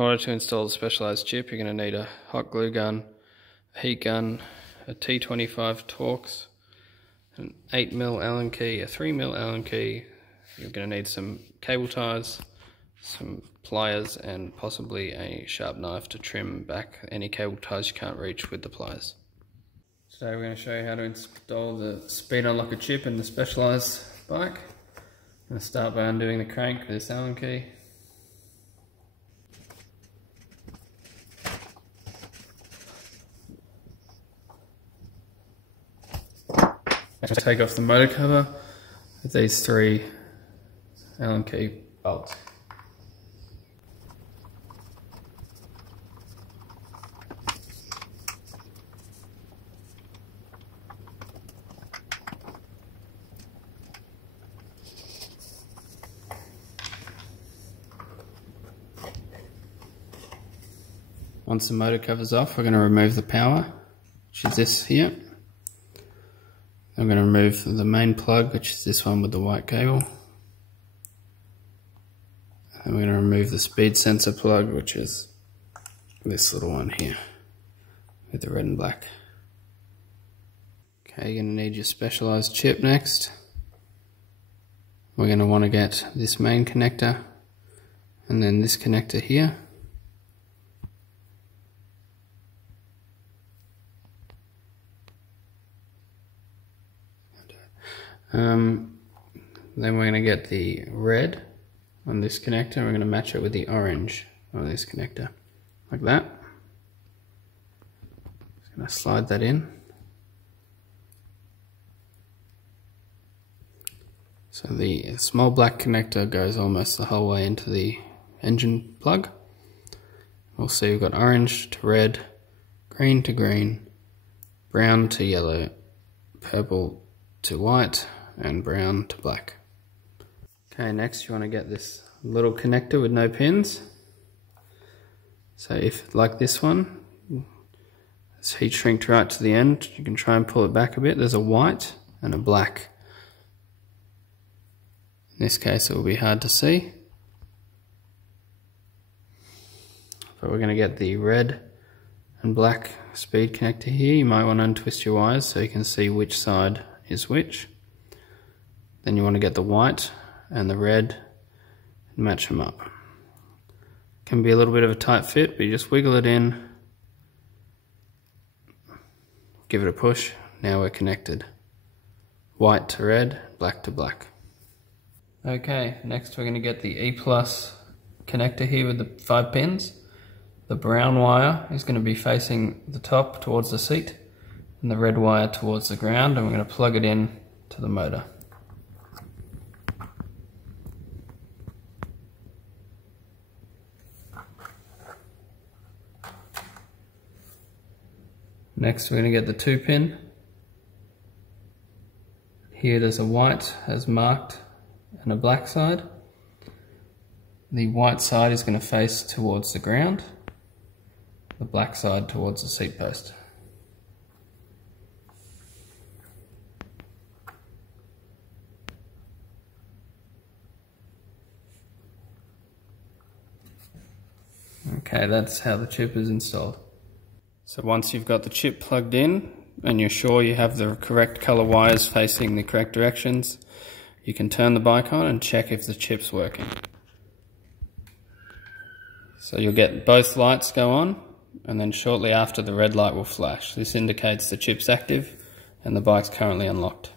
In order to install the specialised chip, you're going to need a hot glue gun, a heat gun, a T25 Torx, an 8mm Allen key, a 3mm Allen key. You're going to need some cable ties, some pliers, and possibly a sharp knife to trim back any cable ties you can't reach with the pliers. Today we're going to show you how to install the speed unlocker chip in the specialised bike. I'm going to start by undoing the crank with this Allen key. Just take off the motor cover with these 3 Allen key bolts. Once the motor cover's off, we're going to remove the power, which is this here. I'm going to remove the main plug, which is this one with the white cable. And we're going to remove the speed sensor plug, which is this little one here with the red and black. Okay, you're going to need your specialised chip next. We're going to want to get this main connector and then this connector here. Then we're going to get the red on this connector and we're going to match it with the orange on this connector, like that. Just going to slide that in. So the small black connector goes almost the whole way into the engine plug. We'll see we've got orange to red, green to green, brown to yellow, purple to white, and brown to black. Okay, next you want to get this little connector with no pins. So if, like this one, it's heat shrinked right to the end, you can try and pull it back a bit. There's a white and a black. In this case it will be hard to see. But we're going to get the red and black speed connector here. You might want to untwist your wires so you can see which side is which. Then you want to get the white and the red and match them up. Can be a little bit of a tight fit, but you just wiggle it in, give it a push. Now we're connected. White to red, black to black. Okay, next we're going to get the Eplus connector here with the 5 pins. The brown wire is going to be facing the top towards the seat and the red wire towards the ground, and we're going to plug it in to the motor. Next we're going to get the 2-pin. Here there's a white as marked and a black side. The white side is going to face towards the ground, the black side towards the seat post. Okay, that's how the chip is installed. So once you've got the chip plugged in and you're sure you have the correct colour wires facing the correct directions, you can turn the bike on and check if the chip's working. So you'll get both lights go on, and then shortly after the red light will flash. This indicates the chip's active and the bike's currently unlocked.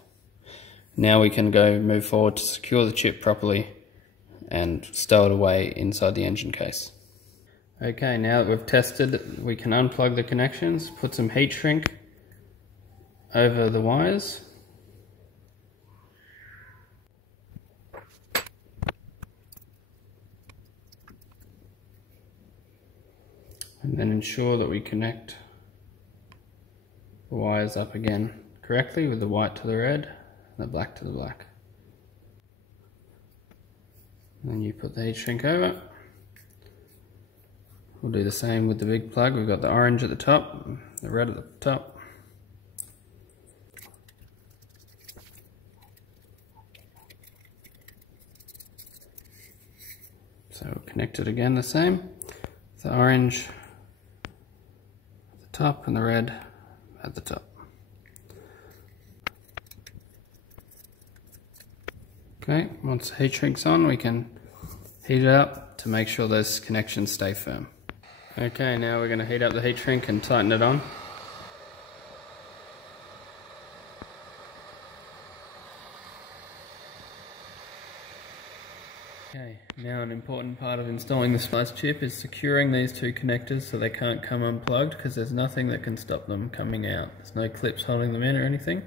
Now we can go move forward to secure the chip properly and stow it away inside the engine case. Okay, now that we've tested, we can unplug the connections, put some heat shrink over the wires. And then ensure that we connect the wires up again correctly with the white to the red and the black to the black. And then you put the heat shrink over. We'll do the same with the big plug. We've got the orange at the top, the red at the top. So we'll connect it again the same. orange at the top and the red at the top. Okay, once the heat shrink's on, we can heat it up to make sure those connections stay firm. Okay, now we're going to heat up the heat shrink and tighten it on. Okay, now an important part of installing the splice chip is securing these two connectors so they can't come unplugged, because there's nothing that can stop them coming out. There's no clips holding them in or anything.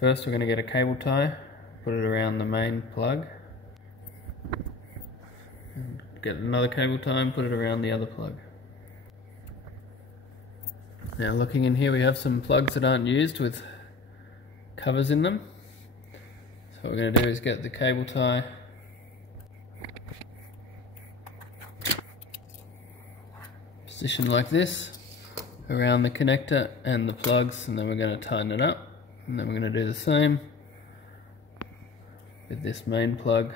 First we're going to get a cable tie, put it around the main plug. And get another cable tie and put it around the other plug. Now looking in here, we have some plugs that aren't used with covers in them. So what we're going to do is get the cable tie positioned like this around the connector and the plugs, and then we're going to tighten it up, and then we're going to do the same with this main plug.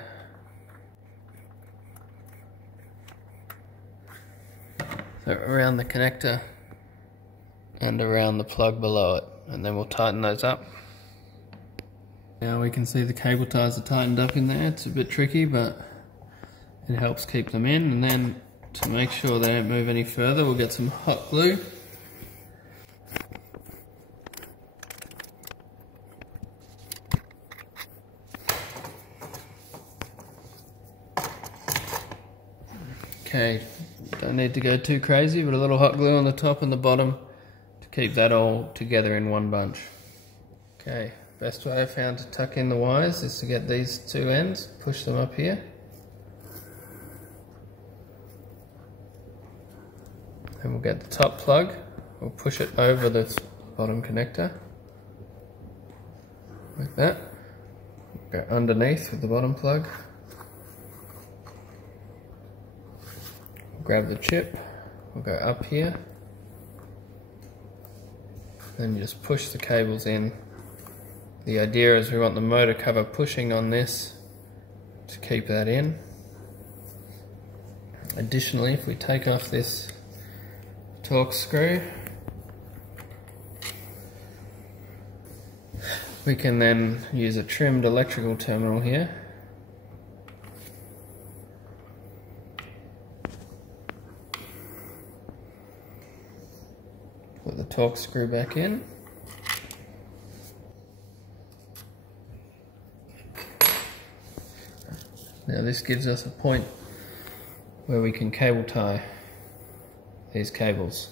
So around the connector and around the plug below it, and then we'll tighten those up. Now we can see the cable ties are tightened up in there. It's a bit tricky, but it helps keep them in. And then to make sure they don't move any further, we'll get some hot glue. Okay, don't need to go too crazy, but a little hot glue on the top and the bottom to keep that all together in one bunch. Okay, best way I found to tuck in the wires is to get these two ends, push them up here. Then we'll get the top plug, we'll push it over the bottom connector, like that. Go underneath with the bottom plug. Grab the chip, we'll go up here, then you just push the cables in. The idea is we want the motor cover pushing on this to keep that in. Additionally, if we take off this Torx screw, we can then use a trimmed electrical terminal here. Put the Torx screw back in. Now this gives us a point where we can cable tie these cables.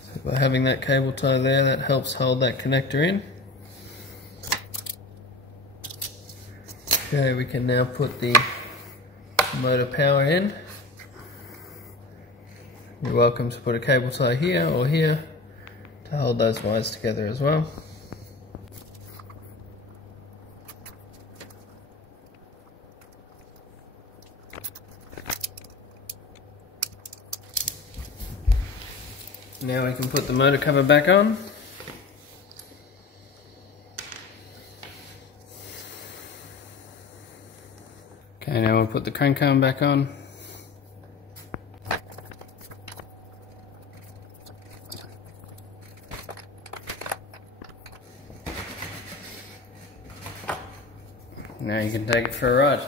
So by having that cable tie there, that helps hold that connector in. Okay, we can now put the motor power in. You're welcome to put a cable tie here or here to hold those wires together as well. Now we can put the motor cover back on. Okay, now we'll put the crank arm back on. Now you can take it for a ride.